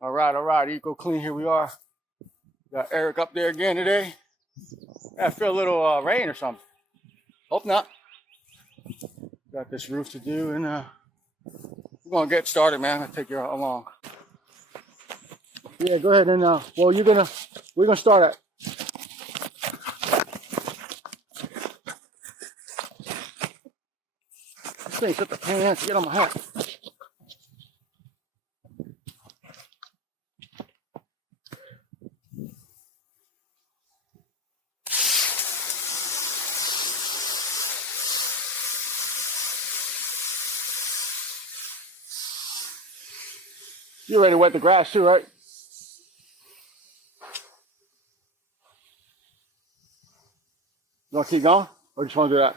All right, Eco Clean, here we are. Got Eric up there again today. I feel a little rain or something. Hope not. Got this roof to do, and we're gonna get started, man. I'll take you along. Yeah, go ahead and well, we're gonna start at. This thing's at the pants. Get on my hat. You ready to wet the grass too, right? You want to keep going, or just want to do that?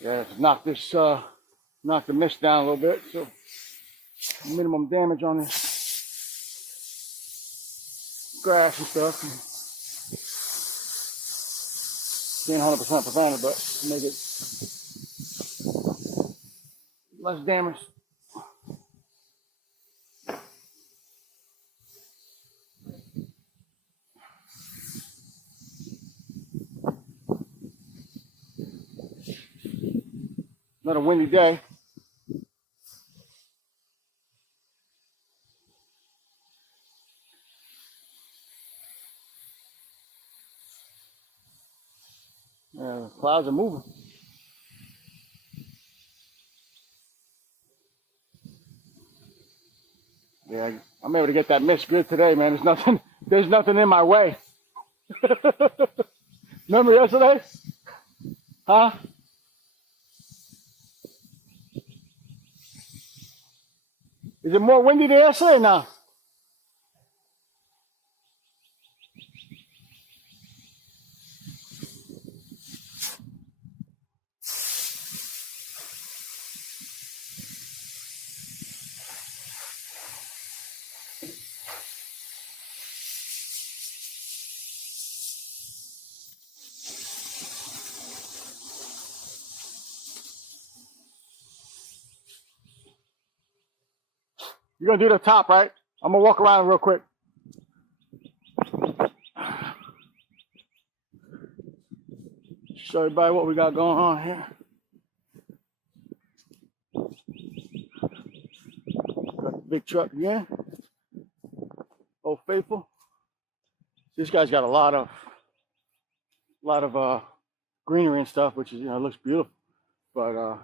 Yeah, knock the mist down a little bit, so minimum damage on this grass and stuff. Can't 100% prevent it, but make it less damage. Another windy day. The clouds are moving. Yeah, I'm able to get that mist good today, man. There's nothing in my way. Remember yesterday? Huh? Is it more windy than yesterday now? You're gonna do the top, right? I'm gonna walk around real quick. Show everybody what we got going on here. Got the big truck again. Old Faithful. This guy's got a lot of greenery and stuff, which is, it looks beautiful. But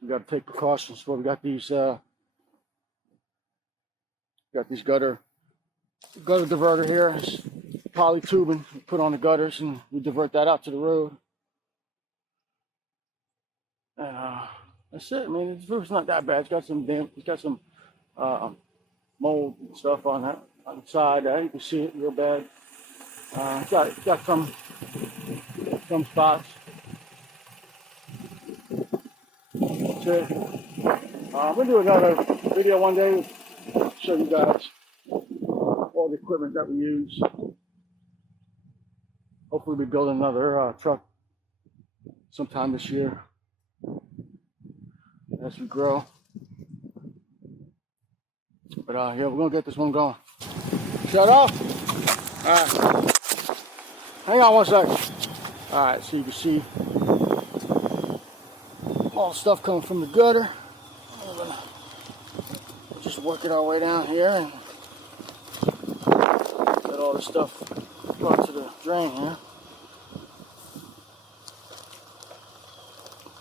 we got to take precautions. So we got these gutter diverter here. It's poly tubing we put on the gutters, and we divert that out to the road. And that's it. I mean, the roof's not that bad. It's got some mold and stuff on the side. You can see it real bad. It's got some spots. That's it. We'll do another video one day. Show you guys all the equipment that we use. Hopefully we build another truck sometime this year as we grow. But yeah, we're gonna get this one going. Shut off. All right. Hang on one second. All right, so you can see all the stuff coming from the gutter. We're gonna just work it our way down here and get all the stuff brought to the drain here.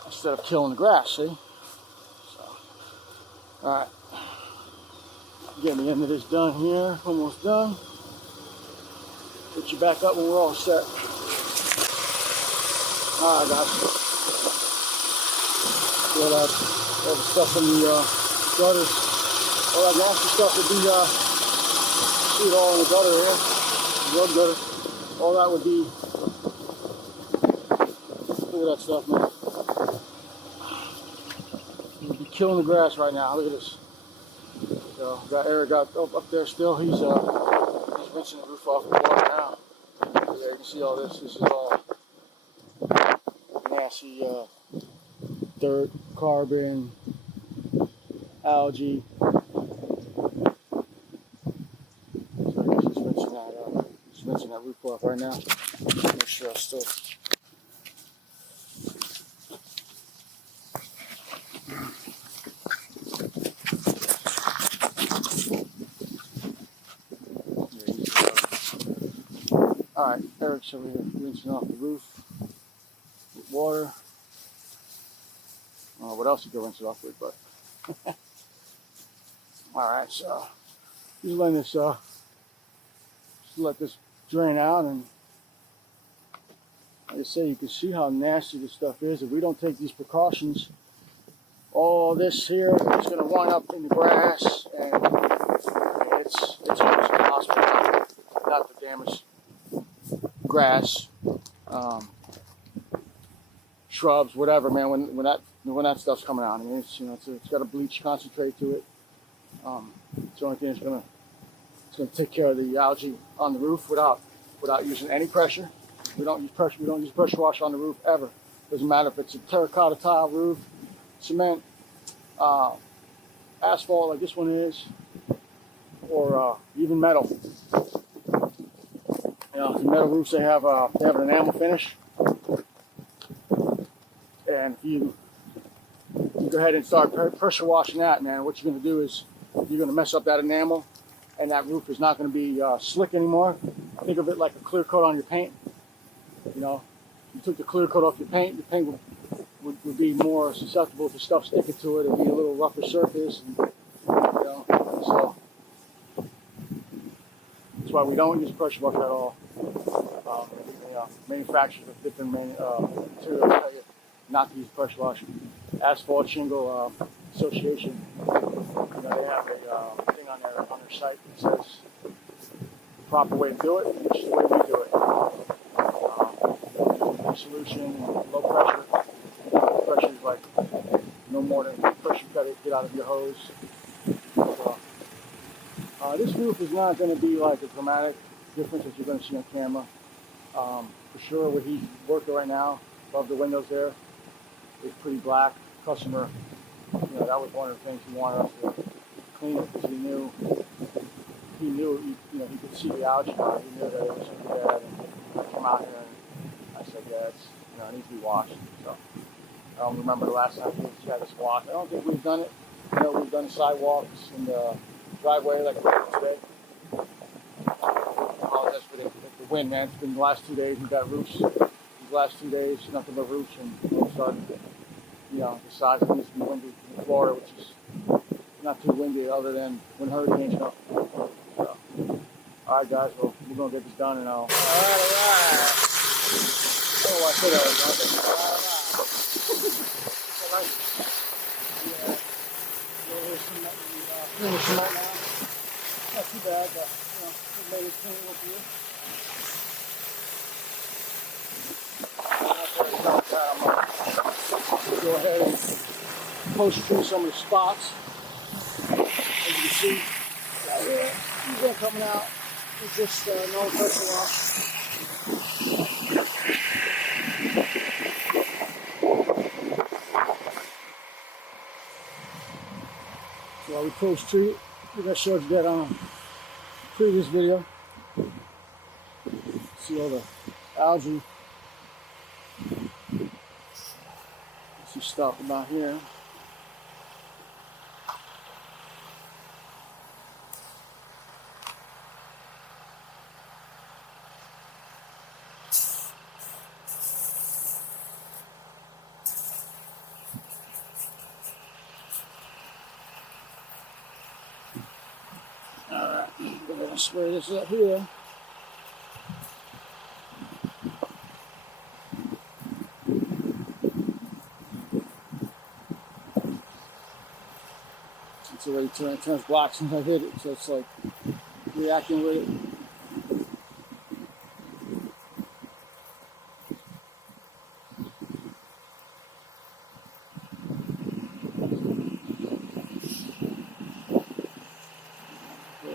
Instead of killing the grass, see? So, all right. Getting the end of this done here. Almost done. Put you back up when we're all set. All right, guys. Get all the stuff in the gutters. All that nasty stuff would be, see it all in the gutter here. Road gutter. All that would be, look at that stuff, man. It would be killing the grass right now. Look at this. So, got Eric up there still. He's rinsing the roof off with water now. There you can see all this. This is all nasty dirt. carbon, algae. So I guess just rinsing that up. Just rinsing that roof off right now. Make sure I still. Alright, Eric's over here rinsing off the roof with water. I don't know what else you can rinse it off with, but. Alright, so just letting this, just let this drain out, and like I say, you can see how nasty this stuff is. If we don't take these precautions, all this here is going to wind up in the grass, and it's almost impossible not to damage grass, shrubs, whatever, man. When that stuff's coming out, I mean, it's got a bleach concentrate to it. It's the only thing that's gonna take care of the algae on the roof without using any pressure. We don't use pressure. We don't use pressure wash on the roof ever. Doesn't matter if it's a terracotta tile roof, cement, asphalt like this one is, or even metal. You know, the metal roofs, they have an enamel finish, and if you go ahead and start pressure washing that, man, what you're going to do is you're going to mess up that enamel, and that roof is not going to be slick anymore. Think of it like a clear coat on your paint. You know, you took the clear coat off your paint would be more susceptible to stuff sticking to it. It'd be a little rougher surface, and, you know, so that's why we don't use pressure wash at all. You know, manufacturers of different materials tell you not to use pressure wash. Asphalt Shingle Association, you know, they have a thing on their site that says the proper way to do it, which is the way we do it. Solution, low pressure. Low pressure is like no more than pressure you gotta get out of your hose. So, this roof is not going to be like a dramatic difference that you're going to see on camera. For sure, where he's working right now, above the windows there, is pretty black. Customer, you know, that was one of the things he wanted us to clean it because he knew, you know, he could see the algae now. He knew that it was pretty bad, and I came out here and I said, yeah, it's, you know, it needs to be washed. So I don't remember the last time he had this washed. I don't think we've done it. You know, we've done sidewalks and driveway like we did today. I apologize for the wind, man. It's been the last 2 days. We've got roofs. These last 2 days, nothing but roofs, and we'll start, you know, the size of it needs to be windy in Florida, which is not too windy other than when hurricanes come. So, all right, guys, well, we're going to get this done, and I'll... All right. Oh, I said that. All right. Yeah. Finishing right now. Not too bad, but, you know, we've made it clean with you. I'm going to go ahead and post through some of the spots. As you can see, right here, these are coming out. It's just no pressure wash. So while we post through it, I think I showed you that on a previous video. See all the algae. Some stuff about here. Alright, we're going to spray this up here. It's already turns black since I hit it, so it's like reacting with it.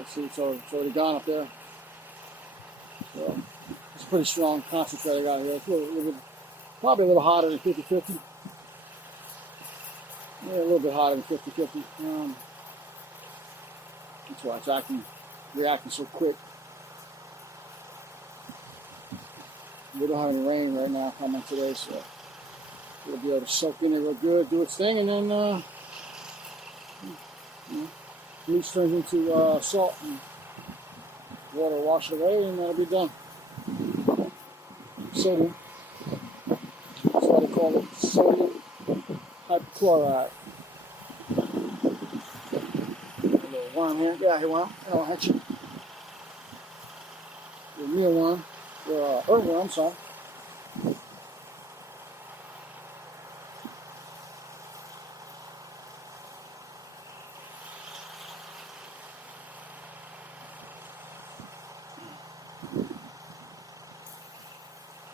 See, it's already gone up there. So it's a pretty strong concentrate I got here. It's probably a little hotter than 50-50. Yeah, a little bit hotter than 50-50. That's why it's reacting so quick. We don't have any rain right now coming today, so it'll be able to soak in there real good, do its thing, and then bleach turns into salt and water wash it away, and that'll be done. Sodium. That's why they call it sodium hypochlorite. A little worm here. Get out here, worm. I don't hit you. You're a mealworm. You're earthworm, sorry.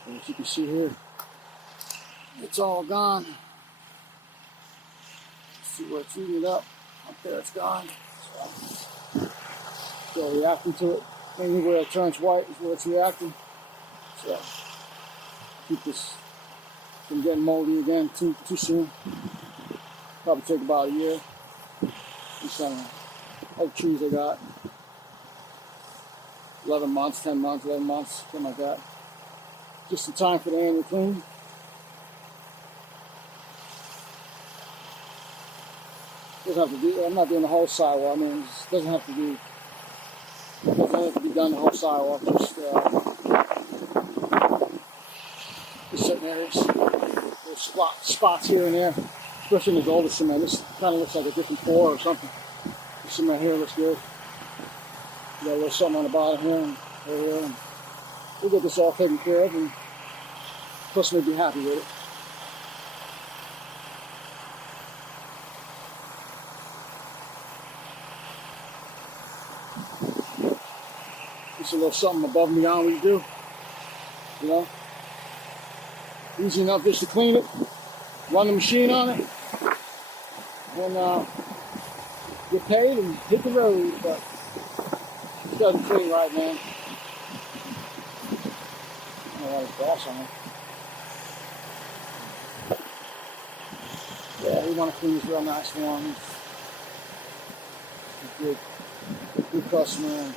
And as you can see here, it's all gone. See where it's eating it up. Up there, it's gone. So, still reacting to it. Mainly where it turns white is where it's reacting. So, keep this from getting moldy again too soon. Probably take about a year. These oak trees I got. 11 months, 10 months, 11 months, something like that. Just in time for the annual clean. Doesn't have to be, I'm not doing the whole sidewalk. I mean, it doesn't have to be done the whole sidewalk. Just certain areas, little spots here and there. Especially in the older cement. This kind of looks like a different pour or something. The cement here looks good. You got a little something on the bottom here and over there. And we'll get this all taken care of, and the customer will be happy with it. Just a little something above and beyond what you do. You know? Easy enough just to clean it, run the machine on it, and get paid and hit the road. But it doesn't clean right, man. I don't know why there's grass on it. Yeah, we want to clean this real nice for him. He's a good customer.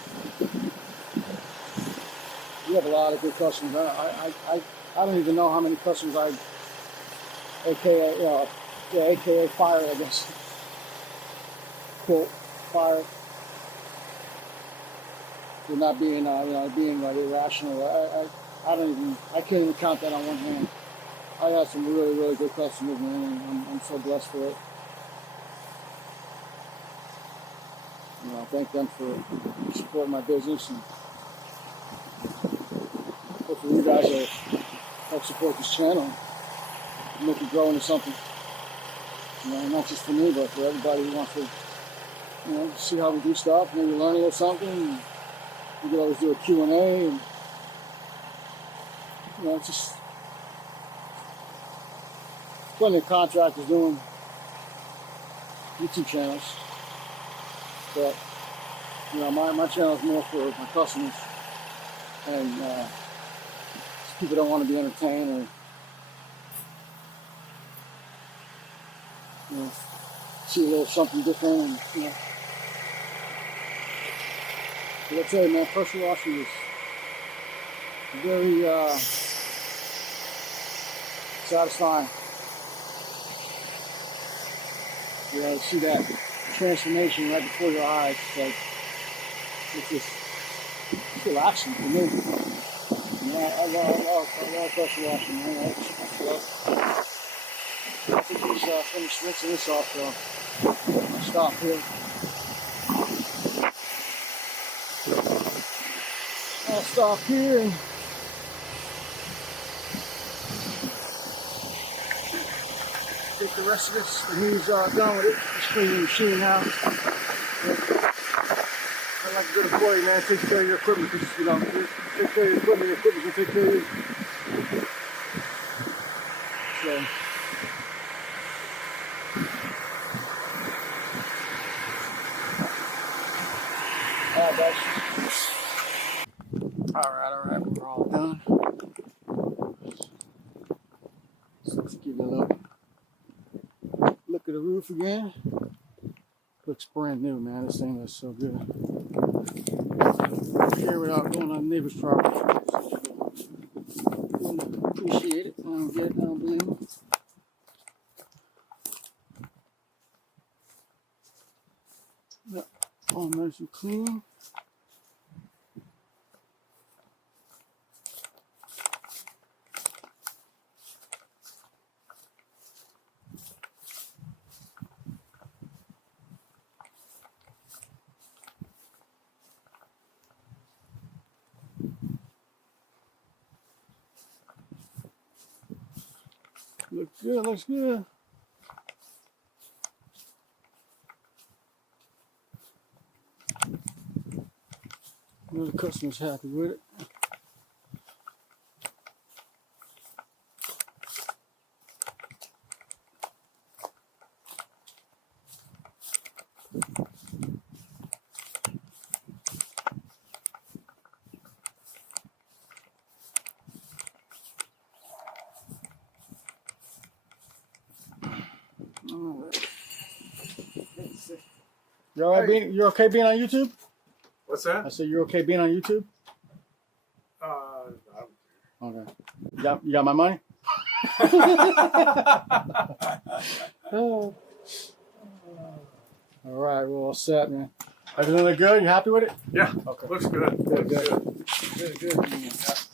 We have a lot of good customers. I don't even know how many customers AKA fire, I guess. Quote, fire. For not being, being like irrational. I can't even count that on one hand. I have some really, really good customers, man, and I'm so blessed for it. You know, I thank them for supporting my business, and hopefully you guys will help support this channel and make it grow into something. You know, not just for me, but for everybody who wants to, see how we do stuff, maybe learn a little something. And we could always do a Q&A, and just plenty of contractors doing YouTube channels. But my channel is more for my customers, and people don't want to be entertained or see a little something different. And, but I tell you, man, pressure washing is very satisfying. You see that transformation right before your eyes. It's relaxing for me. I love pressure washing, man. I think he's finished rinsing this off, so I'll stop here. I'll stop here and get the rest of this, and he's done with it. Just clean the machine now. I'm like a good employee, man. Take care of your equipment, because take care of your equipment can take care of you. So, alright, we're all done. So let's give you a look at the roof again. Looks brand new, man. This thing looks so good. Here without going on neighbor's property. Appreciate it. I don't get it. I don't blame them. Yep. All nice and clean. Looks good, looks good. The customer's happy with it. You all right being? You're okay being on YouTube? What's that? I said you're okay being on YouTube. I don't care. Okay. You got my money? Oh. All right, we're all set, man. Everything look good? You happy with it? Yeah. Okay. Looks good. Good, Looks good. Good, good.